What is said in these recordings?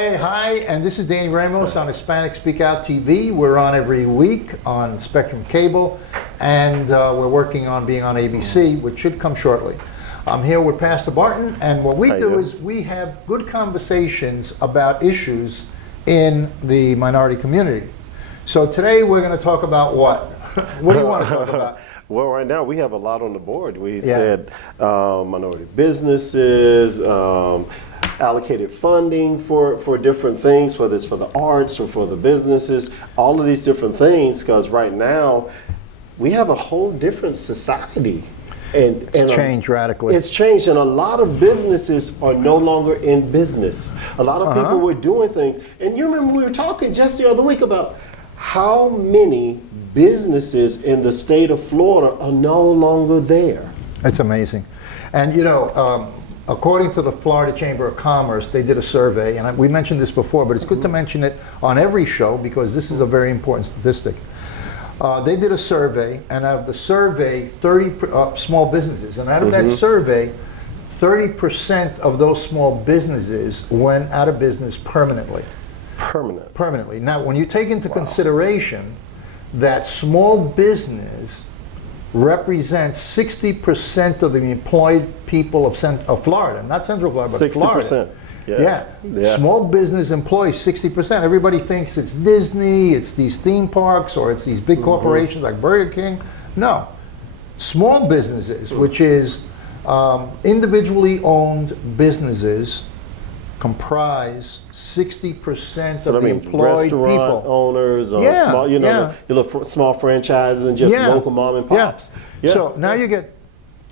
Hey, hi, and this is Danny Ramos on Hispanic SpeakoutTV. We're on every week on Spectrum Cable, and we're working on being on ABC, which should come shortly. I'm here with Pastor Barton, and what we do is we have good conversations about issues in the minority community. So today we're going to talk about what? What do you want to talk about? Well, right now we have a lot on the board. We said minority businesses, allocated funding for different things, whether it's for the arts or for the businesses, all of these different things, because right now we have a whole different society. And it's changed radically. It's changed, and a lot of businesses are no longer in business. A lot of people were doing things. And you remember we were talking just the other week about how many businesses in the state of Florida are no longer there. It's amazing. And you know, according to the Florida Chamber of Commerce, they did a survey, and we mentioned this before, but it's good to mention it on every show because this is a very important statistic. They did a survey, and out of the survey, 30 small businesses, and out of that survey, 30% of those small businesses went out of business permanently. Permanently. Now, when you take into consideration that small business represents 60% of the employed people of Florida, not Central Florida, but 60%. Florida. Yeah. Small business employs 60%. Everybody thinks it's Disney, it's these theme parks, or it's these big corporations like Burger King. No. Small businesses, which is individually owned businesses, comprise 60% of the employed people. Owners, small, small franchises and just local mom and pops. So now you get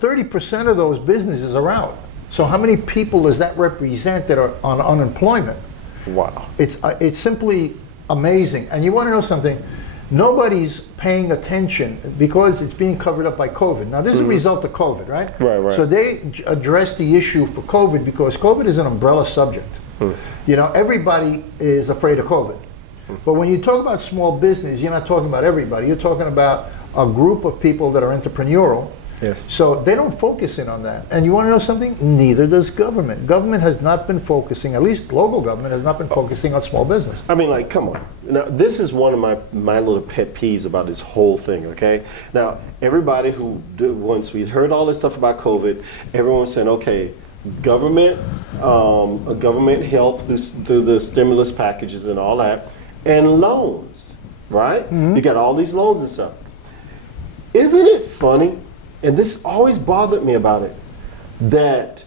30% of those businesses are out. So how many people does that represent that are on unemployment? Wow. It's simply amazing. And you want to know something? Nobody's paying attention because it's being covered up by COVID. Now this is a result of COVID, right? Right. So they addressed the issue for COVID because COVID is an umbrella subject. You know, everybody is afraid of COVID. But when you talk about small business, you're not talking about everybody. You're talking about a group of people that are entrepreneurial. Yes. So they don't focus in on that. And you want to know something? Neither does government. Government has not been focusing, at least local government has not been focusing on small business. I mean, like, come on. Now, this is one of my little pet peeves about this whole thing, okay? Now, everybody once we heard all this stuff about COVID, everyone was saying, okay, government help through the stimulus packages and all that, and loans, right? You got all these loans and stuff. Isn't it funny? And this always bothered me about it, that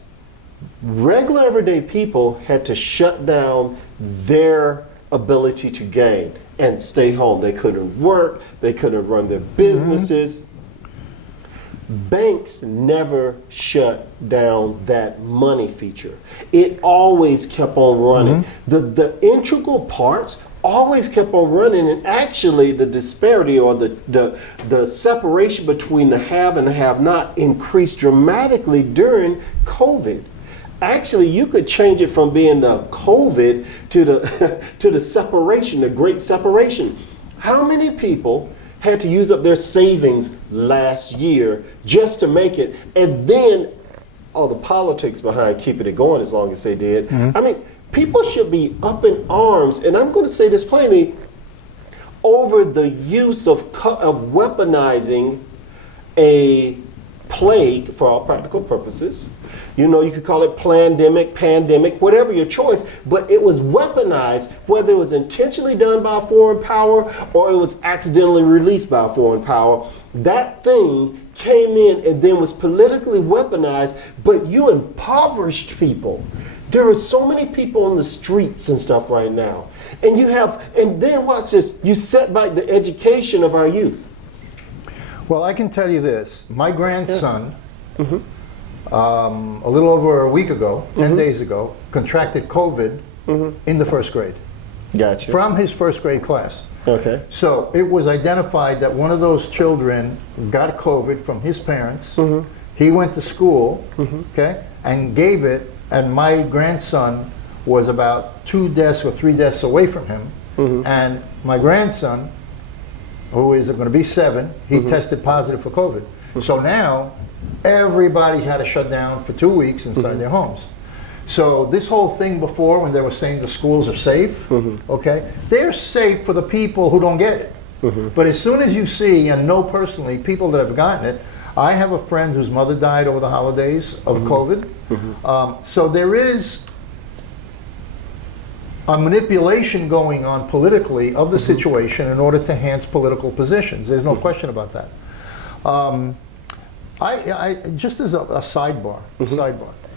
regular everyday people had to shut down their ability to gain and stay home. They couldn't work, they couldn't run their businesses. Banks never shut down that money feature. It always kept on running. The integral parts always kept on running, and actually the disparity or the separation between the have and the have not increased dramatically during COVID. Actually, you could change it from being the COVID to the separation, the great separation. How many people had to use up their savings last year just to make it, and then all the politics behind keeping it going as long as they did? I mean, people should be up in arms, and I'm going to say this plainly, over the use of weaponizing a plague for all practical purposes. You know, you could call it pandemic, whatever your choice, but it was weaponized, whether it was intentionally done by a foreign power or it was accidentally released by a foreign power. That thing came in and then was politically weaponized, but you impoverished people. There are so many people on the streets and stuff right now. And then watch this, you set back the education of our youth. Well, I can tell you this. My grandson, a little over a week ago, 10 days ago, contracted COVID in the first grade. Gotcha. From his first grade class. Okay. So it was identified that one of those children got COVID from his parents. He went to school, okay, and gave it. And my grandson was about 2 desks or 3 desks away from him. And my grandson, who is going to be 7, he tested positive for COVID. So now everybody had to shut down for 2 weeks inside their homes. So this whole thing before, when they were saying the schools are safe, okay, they're safe for the people who don't get it. But as soon as you see and know personally people that have gotten it, I have a friend whose mother died over the holidays of COVID. So there is a manipulation going on politically of the situation in order to enhance political positions. There's no question about that. I just as a sidebar,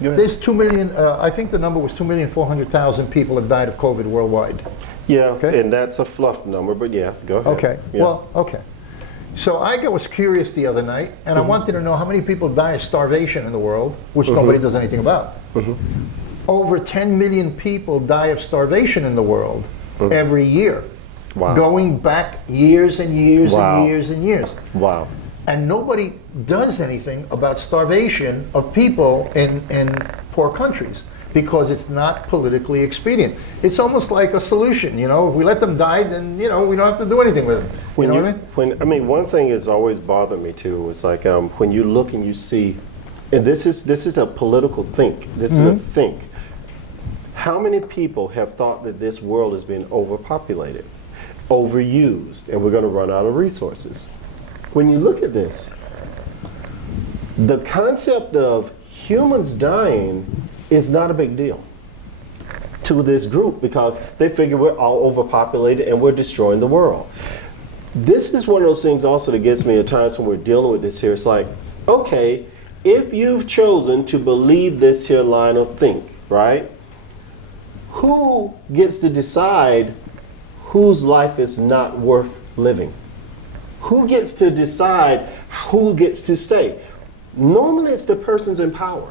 there's 2 million, I think the number was 2,400,000 people have died of COVID worldwide. Yeah, Okay. and that's a fluff number, but yeah, go ahead. Okay, Yeah. well, okay. So I was curious the other night, and I wanted to know how many people die of starvation in the world, which nobody does anything about. Over 10 million people die of starvation in the world every year. Wow. Going back years and years Wow. and years and years. Wow. And nobody does anything about starvation of people in poor countries because it's not politically expedient. It's almost like a solution, you know, if we let them die, then, you know, we don't have to do anything with them. You know what I mean? One thing has always bothered me too is like when you look and you see, and this is a political think. This is a think. How many people have thought that this world has been overpopulated, overused, and we're going to run out of resources? When you look at this, the concept of humans dying is not a big deal to this group because they figure we're all overpopulated and we're destroying the world. This is one of those things also that gets me at times when we're dealing with this here. It's like, okay, if you've chosen to believe this here line of think, right? Who gets to decide whose life is not worth living? Who gets to decide who gets to stay? Normally it's the persons in power.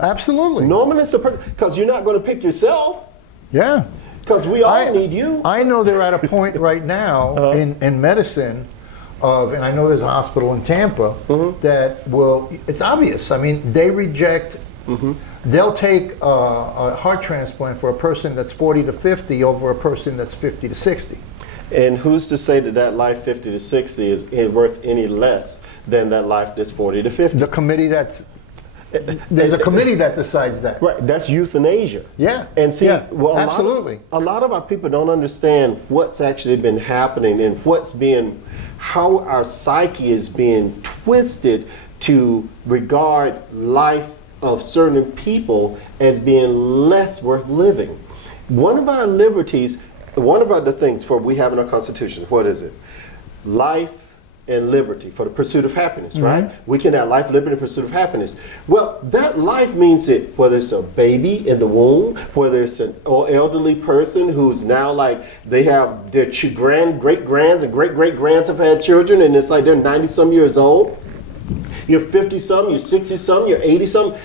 Absolutely. Normally it's the person, because you're not going to pick yourself, Yeah. because we all need you. I know they're at a point right now in medicine of, and I know there's a hospital in Tampa that will, it's obvious. I mean, they reject, they'll take a heart transplant for a person that's 40 to 50 over a person that's 50 to 60. And who's to say that that life 50 to 60 is worth any less than that life that's 40 to 50? The committee there's a committee that decides that. Right, that's euthanasia. Yeah. And see, Yeah, well, absolutely. A lot of our people don't understand what's actually been happening and how our psyche is being twisted to regard life of certain people as being less worth living. One of our liberties, one of the things we have in our Constitution, what is it? Life and liberty for the pursuit of happiness, right? We can have life, liberty, and pursuit of happiness. Well, that life means it, whether it's a baby in the womb, whether it's an elderly person who's now like, they have their great-grands and great-great-grands have had children, and it's like they're 90-some years old. You're 50-some, you're 60-some, you're 80-some.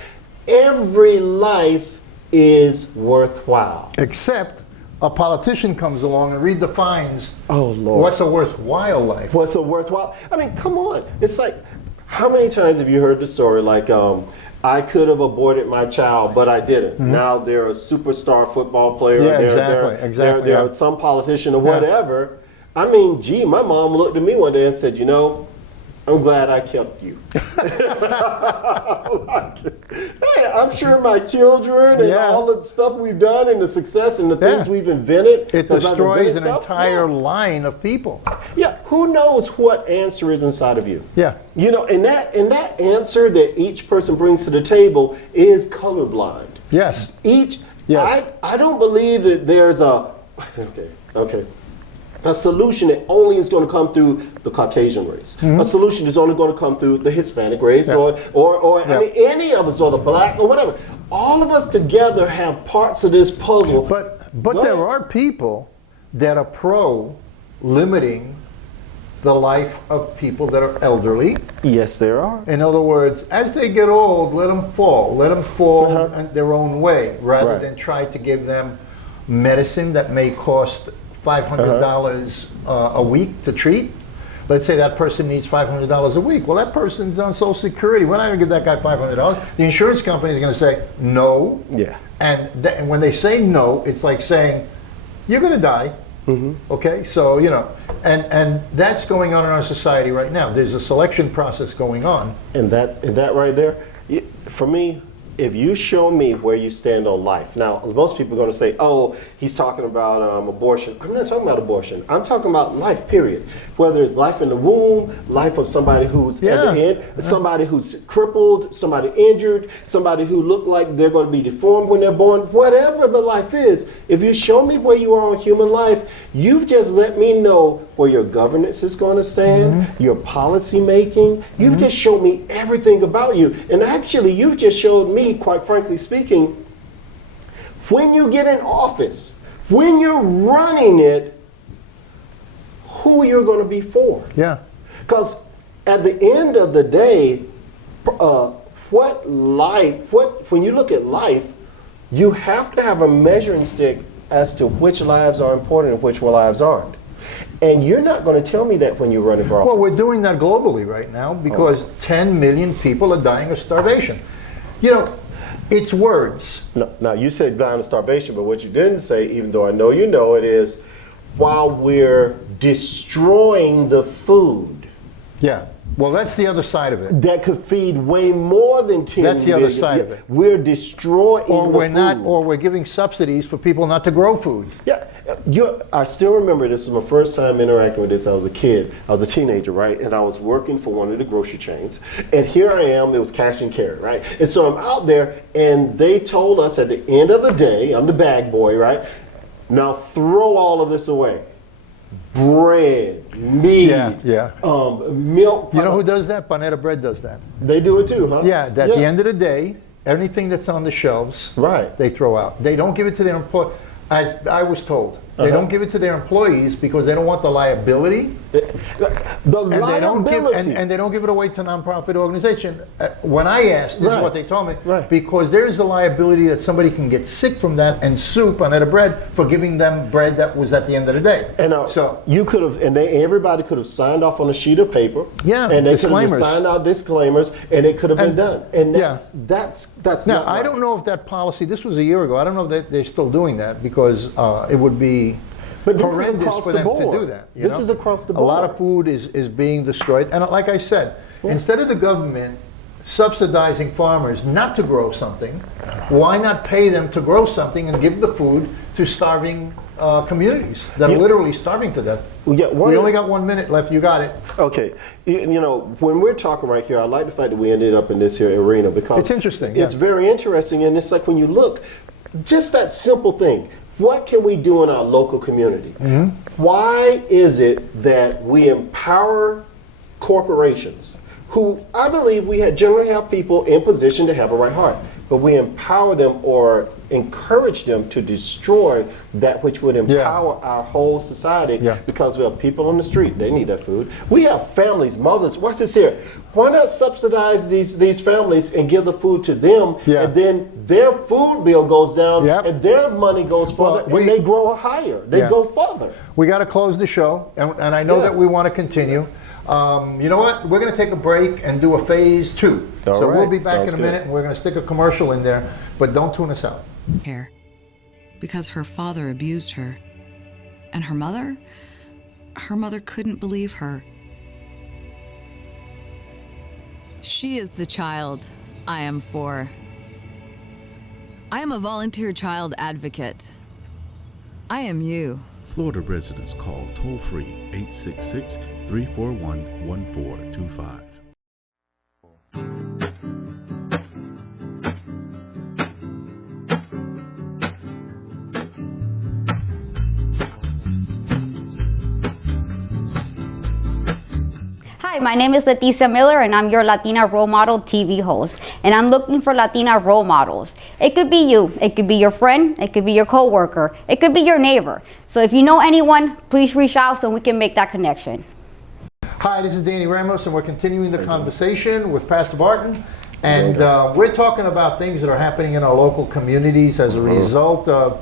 Every life is worthwhile. Except a politician comes along and redefines Lord. what's a worthwhile life. What's a worthwhile? I mean, come on. It's like, how many times have you heard the story like, I could have aborted my child, but I didn't. Now they're a superstar football player. Yeah, They're yeah. some politician or whatever. I mean, gee, my mom looked at me one day and said, you know, I'm glad I kept you. Hey, I'm sure my children and all the stuff we've done and the success and the things we've invented. It destroys an entire line of people. Yeah, who knows what answer is inside of you? Yeah. You know, and that answer that each person brings to the table is colorblind. Yes. I don't believe that there's a solution that only is going to come through the Caucasian race. A solution is only going to come through the Hispanic race or I mean, any of us, or the black or whatever. All of us together have parts of this puzzle. But there are people that are pro limiting the life of people that are elderly. Yes, there are. In other words, as they get old, let them fall in their own way, rather than try to give them medicine that may cost $500 a week to treat. Let's say that person needs $500 a week. Well, that person's on Social Security. We're not going to give that guy $500. The insurance company is going to say no. Yeah. And when they say no, it's like saying, you're going to die. Okay, so, you know, and that's going on in our society right now. There's a selection process going on. And that right there, for me, if you show me where you stand on life. Now, most people are going to say, oh, he's talking about abortion. I'm not talking about abortion. I'm talking about life, period. Whether it's life in the womb, life of somebody who's at the end, somebody who's crippled, somebody injured, somebody who look like they're going to be deformed when they're born, whatever the life is, if you show me where you are on human life, you've just let me know where your governance is going to stand, your policy making. You've just showed me everything about you. And actually, you've just showed me, quite frankly speaking, when you get in office, when you're running it, who you're going to be for. Yeah. Because at the end of the day, when you look at life, you have to have a measuring stick as to which lives are important and which lives aren't. And you're not going to tell me that when you're running for office. Well, we're doing that globally right now because 10 million people are dying of starvation. You know, it's words. No, now, you said dying of starvation, but what you didn't say, even though I know you know it, is while we're destroying the food. Yeah. Well, that's the other side of it. That could feed way more than 10 That's the other side of it. We're destroying Or we're the not, food. or we're giving subsidies for people not to grow food. Yeah, I still remember this was my first time interacting with this. I was a kid, I was a teenager, right? And I was working for one of the grocery chains. And here I am, it was cash and carry, right? And so I'm out there, and they told us at the end of the day, I'm the bag boy, right? Now throw all of this away. Bread, meat, milk. You know who does that? Panera Bread does that. They do it too, huh? Yeah, at the end of the day, anything that's on the shelves, they throw out. They don't give it to their employees, as I was told. They don't give it to their employees because they don't want the liability. And they don't give it away to nonprofit organization. When I asked, this is what they told me, because there is a liability that somebody can get sick from that and sue Panera Bread for giving them bread that was at the end of the day. And so you could have, and everybody could have signed off on a sheet of paper. Yeah, and they disclaimers. Could have signed out disclaimers, and it could have been done. And that's now, not I don't know if that policy, this was a year ago, I don't know if they're still doing that because it would be horrendous for them to do that. This is across the board. A lot of food is being destroyed. And like I said, instead of the government subsidizing farmers not to grow something, why not pay them to grow something and give the food to starving communities that are literally starving to death? We only got 1 minute left. You got it. Okay. You know, when we're talking right here, I like the fact that we ended up in this here arena because it's interesting. It's very interesting. And it's like when you look, just that simple thing. What can we do in our local community? Why is it that we empower corporations who I believe we generally have people in position to have a right heart, but we empower them or encourage them to destroy that which would empower our whole society because we have people on the street, they need that food. We have families, mothers, watch this here. Why not subsidize these families and give the food to them and then their food bill goes down and their money goes further and they grow higher, they go further. We got to close the show and I know that we want to continue. You know what? We're going to take a break and do a phase 2. So we'll be back in a minute and we're going to stick a commercial in there, but don't tune us out. Because her father abused her. And her mother couldn't believe her. She is the child I am for. I am a volunteer child advocate. I am you. Florida residents call toll-free 866-341-1425. Hi, my name is Leticia Miller and I'm your Latina Role Model TV host. And I'm looking for Latina role models. It could be you, it could be your friend, it could be your coworker, it could be your neighbor. So if you know anyone, please reach out so we can make that connection. Hi, this is Danny Ramos and we're continuing the conversation with Pastor Barton. And we're talking about things that are happening in our local communities as a result of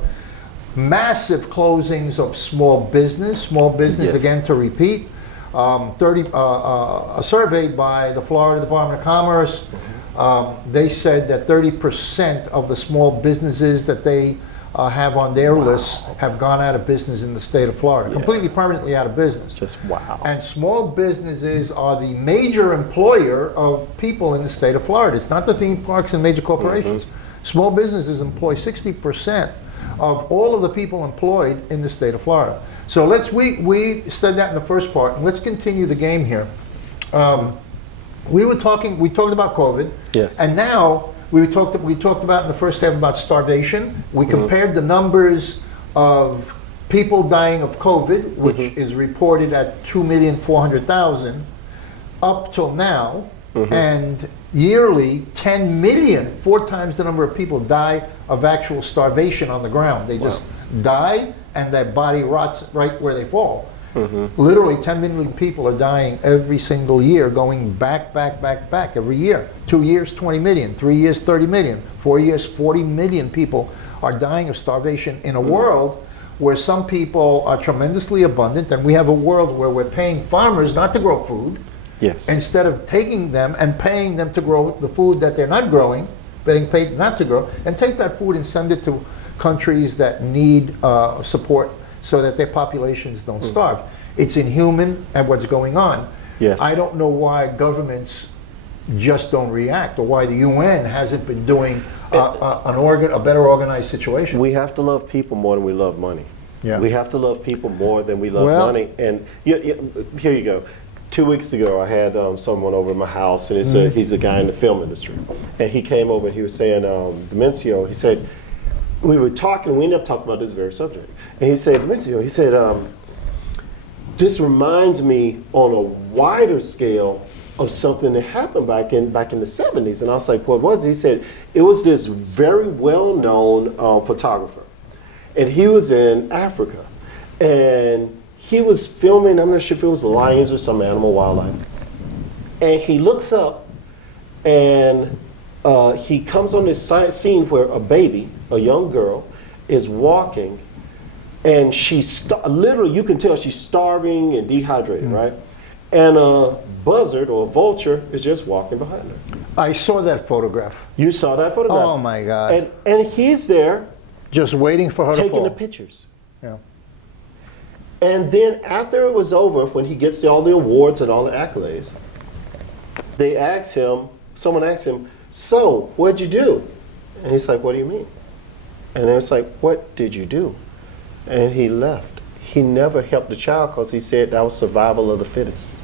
massive closings of small business. Again, to repeat. A survey by the Florida Department of Commerce, they said that 30% of the small businesses that they have on their lists have gone out of business in the state of Florida, completely permanently out of business. Just wow. And small businesses are the major employer of people in the state of Florida. It's not the theme parks and major corporations. Small businesses employ 60% of all of the people employed in the state of Florida. So we said that in the first part, and let's continue the game here. We talked about COVID, Yes. and now we talked about in the first half about starvation. We compared the numbers of people dying of COVID, which is reported at 2,400,000 up till now, and yearly 10 million, 4 times the number of people die of actual starvation on the ground. They just die and their body rots right where they fall. Literally 10 million people are dying every single year, going back every year. 2 years, 20 million. 3 years, 30 million. 4 years, 40 million people are dying of starvation in a world where some people are tremendously abundant, and we have a world where we're paying farmers not to grow food, Yes. instead of taking them and paying them to grow the food that they're not growing, getting paid not to grow, and take that food and send it to countries that need support so that their populations don't starve. It's inhuman at what's going on. Yes. I don't know why governments just don't react, or why the UN hasn't been doing a better organized situation. We have to love people more than we love money. Yeah. We have to love people more than we love Well- money. And here you go. 2 weeks ago, I had someone over at my house, and he's a guy in the film industry. And he came over and he was saying, Demencio, he said, we were talking, we ended up talking about this very subject. And he said, Demencio, he said, this reminds me on a wider scale of something that happened back in the 70s. And I was like, what was it? He said, it was this very well-known photographer. And he was in Africa. And he was filming, I'm not sure if it was lions or some animal wildlife. And he looks up and he comes on this scene where a baby, a young girl, is walking, and she's literally, you can tell she's starving and dehydrated, right? And a buzzard or a vulture is just walking behind her. I saw that photograph. You saw that photograph? Oh my God. And he's there Just waiting for her to taking fall. the pictures. Yeah. And then after it was over, when he gets all the awards and all the accolades, someone asked him, so what'd you do? And he's like, what do you mean? And it's like, what did you do? And he left. He never helped the child because he said that was survival of the fittest.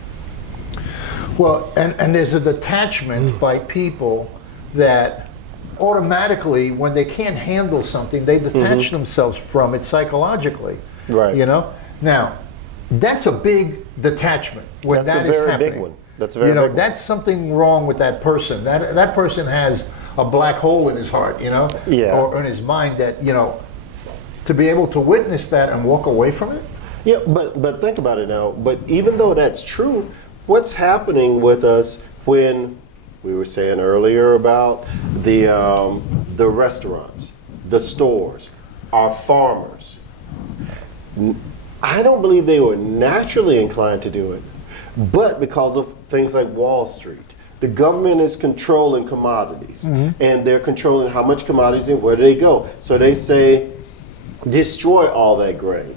Well, and there's a detachment by people that automatically, when they can't handle something, they detach themselves from it psychologically. Right. You know? Now, that's a big detachment when That's that a is very happening. big one. That's a very You know, big one. that's something wrong with that person. That person has a black hole in his heart, you know? Yeah. Or in his mind that, you know, to be able to witness that and walk away from it. Yeah, but think about it now. But even though that's true, what's happening with us when we were saying earlier about the restaurants, the stores, our farmers? I don't believe they were naturally inclined to do it, but because of things like Wall Street, the government is controlling commodities, and they're controlling how much commodities and where do they go. So they say, destroy all that grain.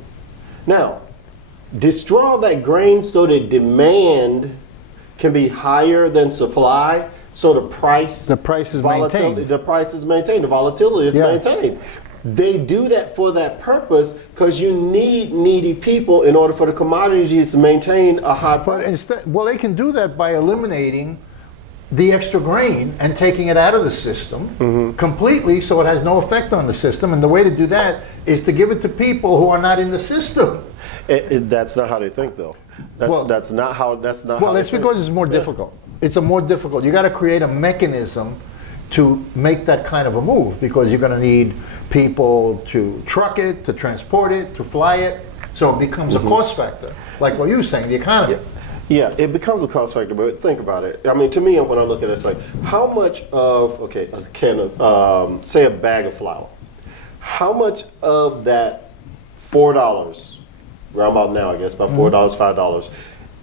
Now, destroy all that grain so that demand can be higher than supply, so the price is maintained. The price is maintained. The volatility is maintained. They do that for that purpose because you need needy people in order for the commodities to maintain a high price. But instead, well, they can do that by eliminating the extra grain and taking it out of the system completely, so it has no effect on the system. And the way to do that is to give it to people who are not in the system. That's not how they think, though. That's not how. Well, it's because it's more difficult. It's a more difficult. You got to create a mechanism to make that kind of a move, because you're going to need people to truck it, to transport it, to fly it. So it becomes a cost factor, like what you were saying, the economy. Yeah, it becomes a cost factor, but think about it. I mean, to me, when I look at it, it's like, how much of, a can of, say a bag of flour, how much of that $4, around about now, I guess, about $4, $5,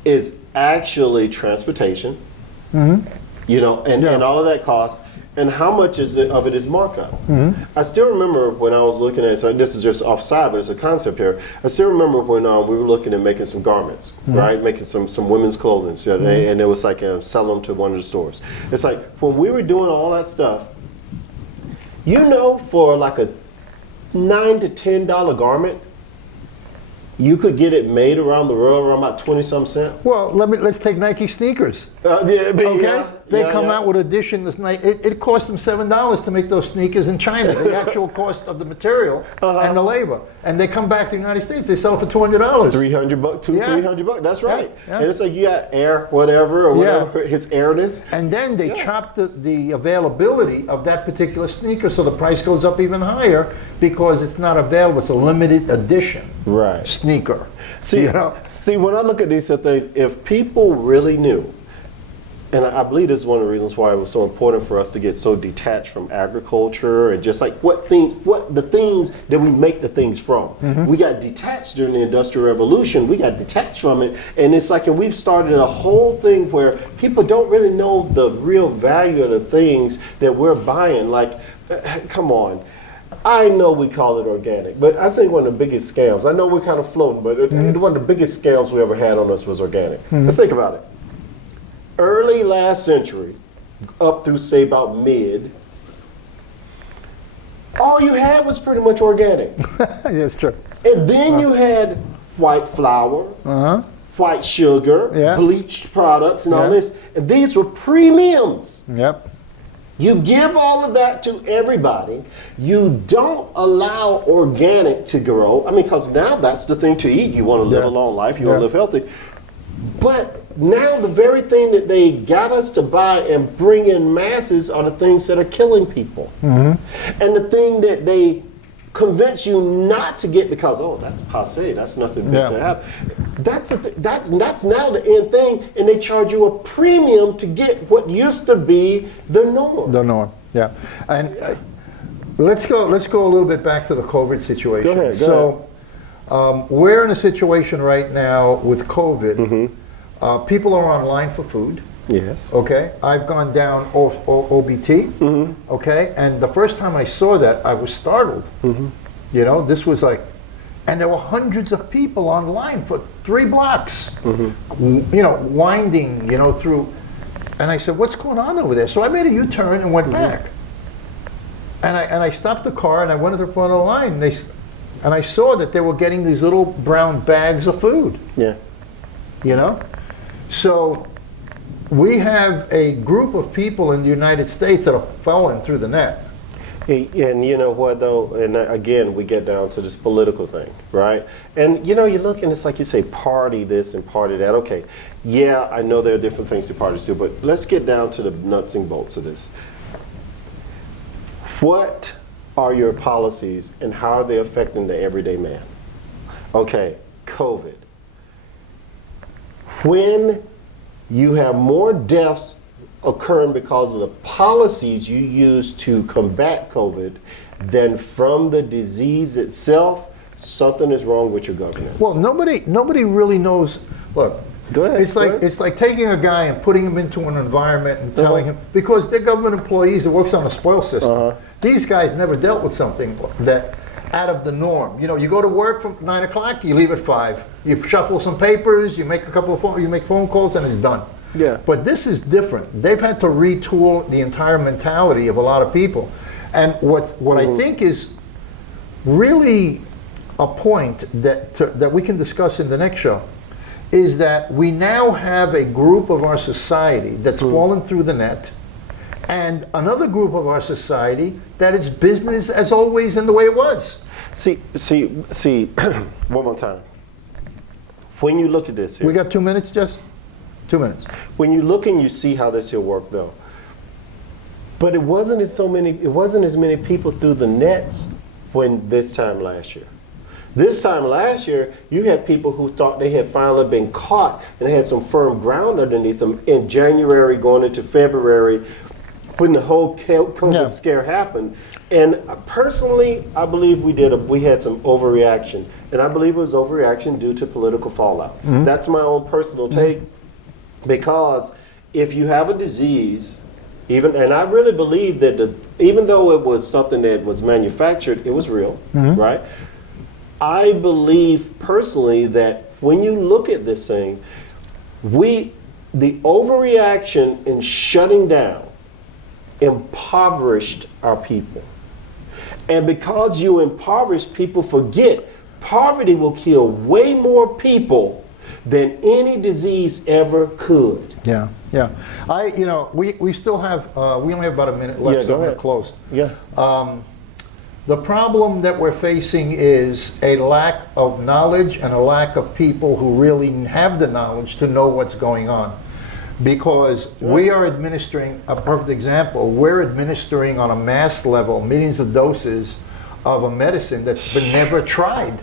is actually transportation, you know, and all of that costs, and how much of it is markup. I still remember when I was looking at, so this is just offside, but it's a concept here. I still remember when we were looking at making some garments, right? Making some women's clothing, and it was like sell them to one of the stores. It's like when we were doing all that stuff, for like a $9 to $10 garment, you could get it made around the world around about 20-some cents. Well, let's take Nike sneakers. They come out with edition this night. It cost them $7 to make those sneakers in China. The actual cost of the material and the labor, and they come back to the United States. They sell it for $200. $300, $300. That's right. And it's like you got air, whatever, his airness. And then they chop the availability of that particular sneaker, so the price goes up even higher because it's not available. It's a limited edition sneaker. See, when I look at these things, if people really knew, and I believe this is one of the reasons why it was so important for us to get so detached from agriculture and just like what the things that we make the things from. We got detached during the Industrial Revolution. We got detached from it, and it's like we've started a whole thing where people don't really know the real value of the things that we're buying. Like, come on. I know we call it organic, but I think one of the biggest scams, I know we're kind of floating, but one of the biggest scams we ever had on us was organic. But think about it. Early last century, up through say about mid, all you had was pretty much organic. That's true. And then you had white flour, white sugar, bleached products, and all this. And these were premiums. You give all of that to everybody. You don't allow organic to grow. I mean, because now that's the thing to eat. You want to live a long life. You want to live healthy. But now the very thing that they got us to buy and bring in masses are the things that are killing people. And the thing that they convince you not to get because, that's passe, that's nothing big to have. That's now the end thing, and they charge you a premium to get what used to be the norm. The norm, And let's go a little bit back to the COVID situation. Go ahead. We're in a situation right now with COVID. People are online for food. Yes. Okay. I've gone down OBT. Okay. And the first time I saw that, I was startled. This was like, and there were hundreds of people online for 3 blocks. Winding, through. And I said, "What's going on over there?" So I made a U-turn and went back. And I stopped the car and I went to the front of the line. And I saw that they were getting these little brown bags of food. So we have a group of people in the United States that are falling through the net. And you know what though, and again we get down to this political thing, right? And you look and it's like you say party this and party that. Okay, I know there are different things to parties do, but let's get down to the nuts and bolts of this. What are your policies and how are they affecting the everyday man? Okay, COVID. When you have more deaths occurring because of the policies you use to combat COVID than from the disease itself, something is wrong with your governance. Well, nobody really knows. Look, go ahead. It's like taking a guy and putting him into an environment and telling him, because they're government employees that works on a spoil system. These guys never dealt with something that out of the norm. You go to work from 9 o'clock, you leave at 5. You shuffle some papers, you make phone calls, and it's done. But this is different. They've had to retool the entire mentality of a lot of people. And what I think is really a point that we can discuss in the next show is that we now have a group of our society that's fallen through the net, and another group of our society that it's business as always in the way it was. See, one more time. When you look at this here, we got 2 minutes, Jess? 2 minutes. When you look and you see how this here worked though, but it wasn't as many people through the nets when this time last year. This time last year, you had people who thought they had finally been caught and they had some firm ground underneath them in January going into February when the whole COVID scare happened. And personally, I believe we had some overreaction. And I believe it was overreaction due to political fallout. That's my own personal take, because if you have a disease And I really believe that even though it was something that was manufactured, it was real, right? I believe personally that when you look at this thing, the overreaction in shutting down impoverished our people. And because you impoverish people, forget poverty will kill way more people than any disease ever could. Yeah, yeah. We still have, we only have about a minute left, Yeah, so go I'm going ahead. to close. Yeah. The problem that we're facing is a lack of knowledge and a lack of people who really have the knowledge to know what's going on. Because we are administering, a perfect example, we're administering on a mass level millions of doses of a medicine that's been never tried.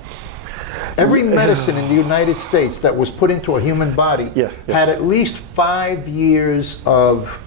Every medicine in the United States that was put into a human body had at least 5 years of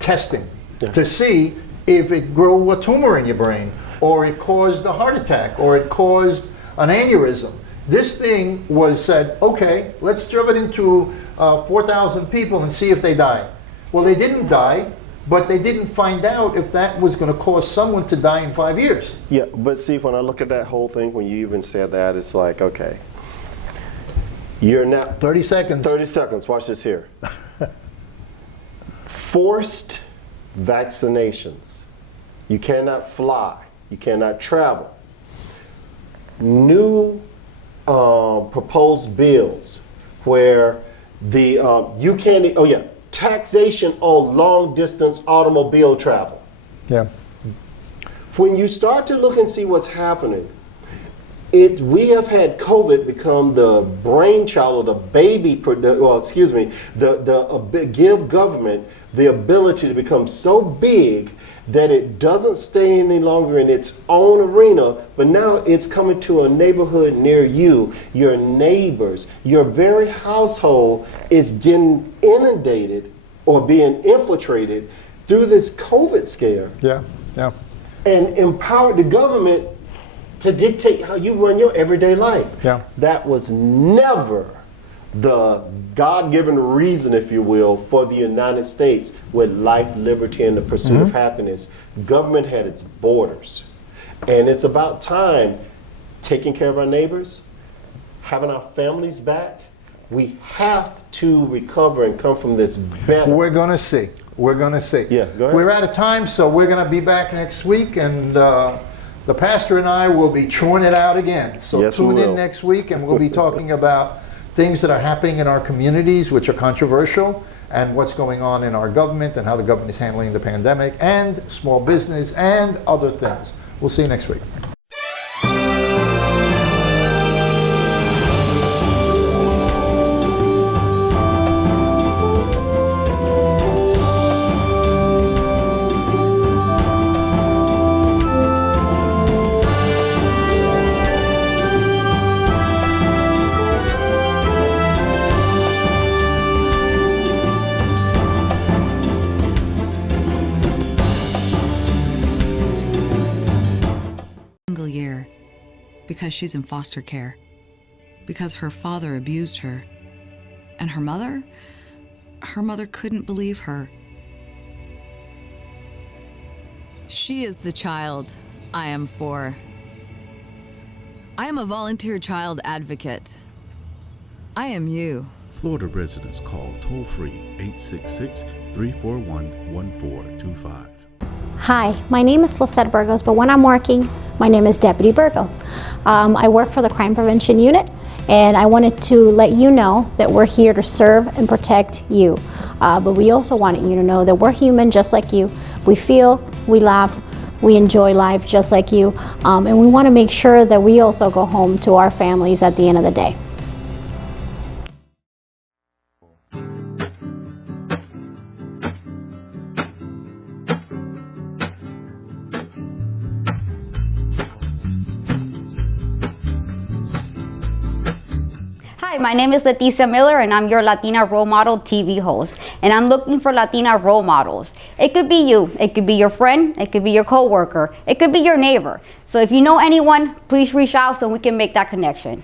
testing to see if it grew a tumor in your brain, or it caused a heart attack, or it caused an aneurysm. This thing was said, okay, let's shove it into 4,000 people and see if they die. Well, they didn't die, but they didn't find out if that was going to cause someone to die in 5 years. Yeah, but see, when I look at that whole thing, when you even said that, it's like, okay, you're now 30 seconds. 30 seconds, watch this here. Forced vaccinations. You cannot fly, you cannot travel. New proposed bills where you can't, taxation on long distance automobile travel. Yeah. When you start to look and see what's happening, we have had COVID become the brainchild of the baby, give government the ability to become so big that it doesn't stay any longer in its own arena, but now it's coming to a neighborhood near you, your neighbors, your very household is getting inundated or being infiltrated through this COVID scare. Yeah, yeah. And empowered the government to dictate how you run your everyday life. Yeah. That was never the God-given reason, if you will, for the United States with life, liberty, and the pursuit of happiness. Government had its borders. And it's about time taking care of our neighbors, having our families back. We have to recover and come from this better. We're going to see. We're going to see. Yeah, go ahead. We're out of time, so we're going to be back next week, and the pastor and I will be chewing it out again. So Yes, we tune in will. next week, and we'll be talking about things that are happening in our communities, which are controversial, and what's going on in our government and how the government is handling the pandemic, and small business, and other things. We'll see you next week. Single year because she's in foster care, because her father abused her, and her mother couldn't believe her. She is the child I am for. I am a volunteer child advocate. I am you. Florida residents call toll-free 866-341-1425. Hi, my name is Lisette Burgos, but when I'm working, my name is Deputy Burgos. I work for the Crime Prevention Unit, and I wanted to let you know that we're here to serve and protect you. But we also wanted you to know that we're human just like you. We feel, we laugh, we enjoy life just like you, and we want to make sure that we also go home to our families at the end of the day. Hi, my name is Leticia Miller, and I'm your Latina Role Model TV host. And I'm looking for Latina role models. It could be you, it could be your friend, it could be your coworker, it could be your neighbor. So if you know anyone, please reach out so we can make that connection.